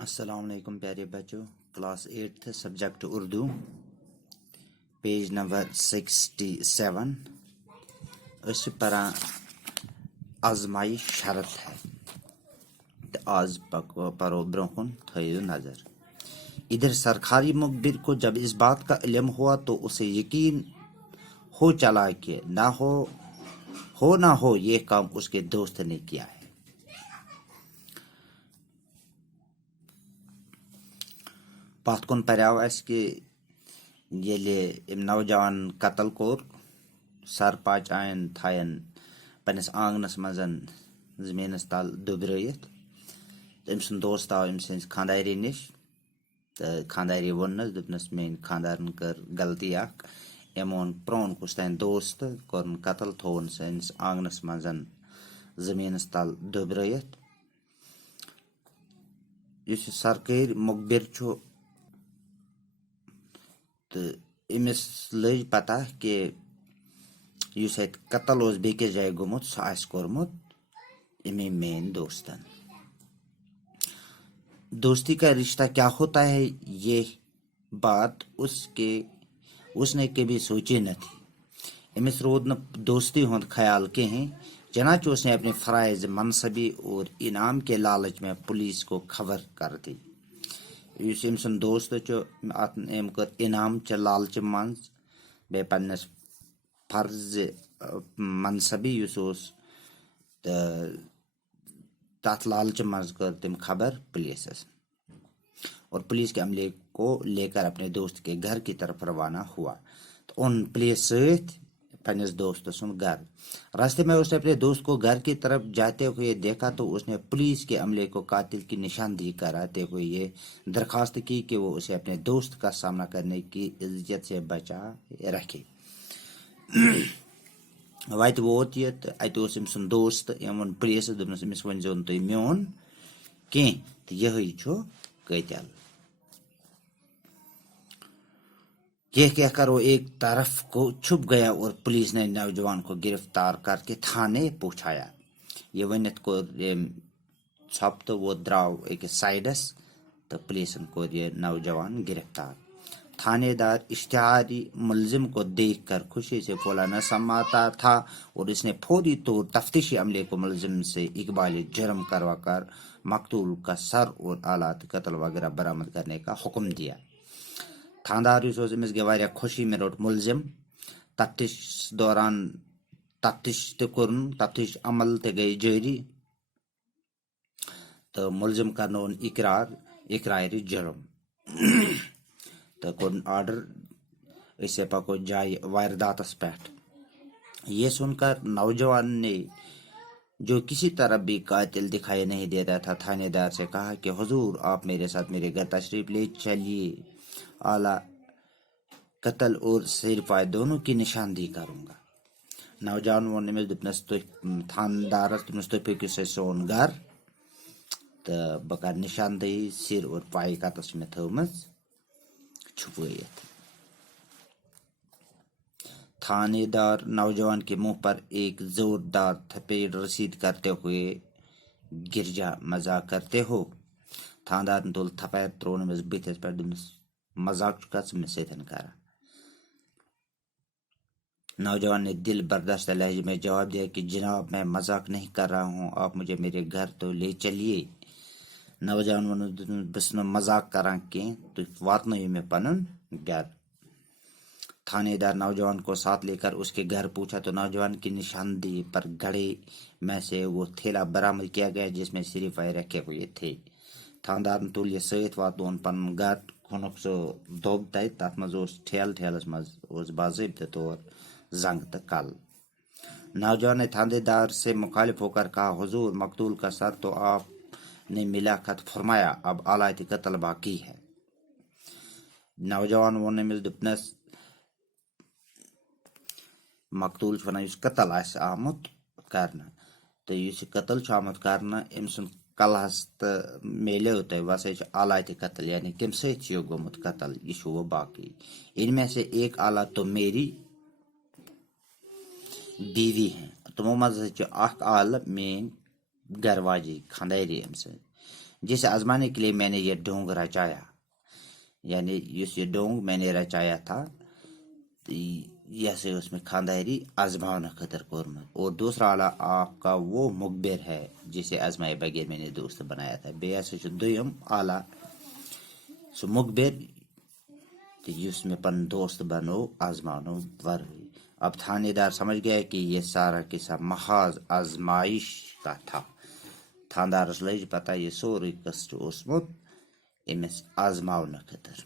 السلام علیکم پیارے بچوں. Class 8 subject Urdu, page number 67. اس پران آزمائی شرط ہے. آز پرو برکن تھیو نظر. ادھر سرکاری مخبر کو جب اس بات کا علم ہوا تو اسے یقین ہو چلا کہ نہ ہو یہ کام اس کے دوست نے کیا ہے. پتھ کن پریو اس کہ ییٚلہِ نوجوان قتل کوٚر سر پاچاین تھاین پننس آنگنس منٛز زمینس تل دُبرٲیِتھ. أمۍ سُنٛد دوست آو أمۍ سٕنٛزِ خانٛدارِ نِش تہٕ خانٛدارِ ووٚننس دوٚپنس میٲنۍ خانٛدارن کٔر غلطی اکھ. أمۍ اوٚن پرٛون کُس تانۍ دوست تہٕ کوٚرُن قتل, تھووُن سٲنِس آنگنس منٛز زمینس تل دُبرٲیِتھ. یُس یہِ سرکٲرۍ مُخبر چھُ تہٕ أمِس لٔج پتہ کہ یُس اتہِ قتل اوس بیٚکِس جایہِ گوٚمُت سُہ آسہِ کوٚرمُت امی مین دوستن. دوستی کا رشتہ کیا ہوتا ہے یہ بات اس نے کبھی سوچی نہ تھی. امس رود نہ دوستی ہند خیال کہیں, چنانچہ اس نے اپنے فرائض منصبی اور انعام کے لالچ میں پولیس کو خبر کر دی. اس ام سن دوست ام کر انعام چہ لالچ من بے پنس فرض منصبی اس تات لالچ مز کر تم خبر پولیسس, اور پولیس کے عملے کو لے کر اپنے دوست کے گھر کی طرف روانہ ہوا. تو ان پولیس ست پنس دوست سن گھر. راستے میں اس نے اپنے دوست کو گھر کی طرف جاتے ہوئے دیکھا تو اس نے پولیس کے عملے کو قاتل کی نشاندہی کراتے ہوئے یہ درخواست کی کہ وہ اسے اپنے دوست کا سامنا کرنے کی عزت سے بچا رکھے. وت ووت یہ تو اتہ ام سن دوست ام وون پولیسس دوپنس امس ونزو نہٕ تُہۍ میون کینٛہہ تہٕ یِہٕے چھُ قٲتل. کہہ کر وہ ایک طرف کو چھپ گیا اور پولیس نے نوجوان کو گرفتار کر کے تھانے پہنچایا. یہ ونت کو ژھپ تو وہ درٛاو أکِس سائڈس تو پولیسن کور یہ نوجوان گرفتار. تھانے دار اشتہاری ملزم کو دیکھ کر خوشی سے پھولا نہ سماتا تھا اور اس نے فوری طور تفتیشی عملے کو ملزم سے اقبال جرم کروا کر مقتول کا سر اور آلات قتل وغیرہ برآمد کرنے کا حکم دیا. تھاندار امس گئی واریاہ خوشی, میں روٹ ملزم. تفتیش دوران تفتیش تفتیش عمل تہ گئی جاری تو ملزم کرنون اقرار جرم تو کورن آرڈر اسے پکو جائے وارداتس پہ. یہ سن کر نوجوان نے جو کسی طرح بھی قاتل دکھائی نہیں دیتا تھا تھانے دار سے کہا کہ حضور آپ میرے ساتھ میرے گھر تشریف لے چلیے, اعلیٰ قتل اور سیرپائے دونوں کی نشاندہی کروں گا. نوجوان وون امس دوپنس تھاندارس دوپنس تُہۍ پٔکِو سا سون گھر تو بہ کر نشاندہی سر اور پاے کتس مے تھٲومٕژ چھپٲیِتھ. تھانے دار نوجوان کے منہ پر ایک زوردار تھپیڑ رسید کرتے ہوئے گرجا مذاق کرتے ہو. تھاندار تل تھپڑ ترون امس بتس پہ دوپنس مذاق چکا ژٕ مےٚ سۭتۍ کران. نوجوان نے دل برداشتہ لہجے میں جواب دیا کہ جناب میں مذاق نہیں کر رہا ہوں, آپ مجھے میرے گھر تو لے چلیے. نوجوان وون بس نہٕ مذاق کران کینٛہہ, تُہۍ واتنٲیِو مےٚ پنُن گھر. تھانے دار نوجوان کو ساتھ لے کر اس کے گھر پہنچا تو نوجوان کی نشاندہی پر گھڑے میں سے وہ تھیلا برآمد کیا گیا جس میں سیریفائی رکھے ہوئے تھے. تھاندار تل یہ ست واتنون پنن گھر, کھونُکھ سُہ دوٚب تتہِ, تتھ منٛز اوس ٹھیلس منٛز اوس باضٲبطہ طور زنگ تہٕ کل. نوجوان نے تھانے دار سے مخالف ہو کر کہا حضور مقتول کا سر تو آپ نے ملا خط فرمایا, اب آلات قتل باقی ہے. نوجوان وون امس دوپنس مقتول چھ ونان یُس قتل آسہِ آمُت کرنہٕ تہٕ یُس یہِ قتل چھُ آمُت کرنہٕ أمۍ سُنٛد کلہس تہٕ میلیو تۄہہِ وسا چھُ آلات قتل, یعنی کمہِ سۭتۍ چھُ یہِ گوٚمُت قتل, یہِ چھُ وہ باقی. ان میں سے ایک آلہ تو میری بیوی ہیں, تمو منٛز چھُ اکھ آلہٕ میٲنۍ گھر واجی خانٛدارِ أمۍ سٕنٛز. جسے آزمانے کے لیے میں نے یہ ڈونگ رچایا، یعنی یہ ڈونگ میں نے رچایا تھا یہ سے اس میں خانداری آزماؤن خطر کورمت، اور دوسرا آلہ آپ کا وہ مقبر ہے جسے آزمائے بغیر میں نے دوست بنایا تھا، بیسے دویم آلہ سو مقبر جس میں پن دوست بنو آزمانو ور ہوئی۔ اب تھانے دار سمجھ گیا کہ یہ سارا قصہ محاذ آزمائش کا تھا، تھاندارس لج پتہ یہ سوری قصہ اوسمت امس آزماؤن خطر۔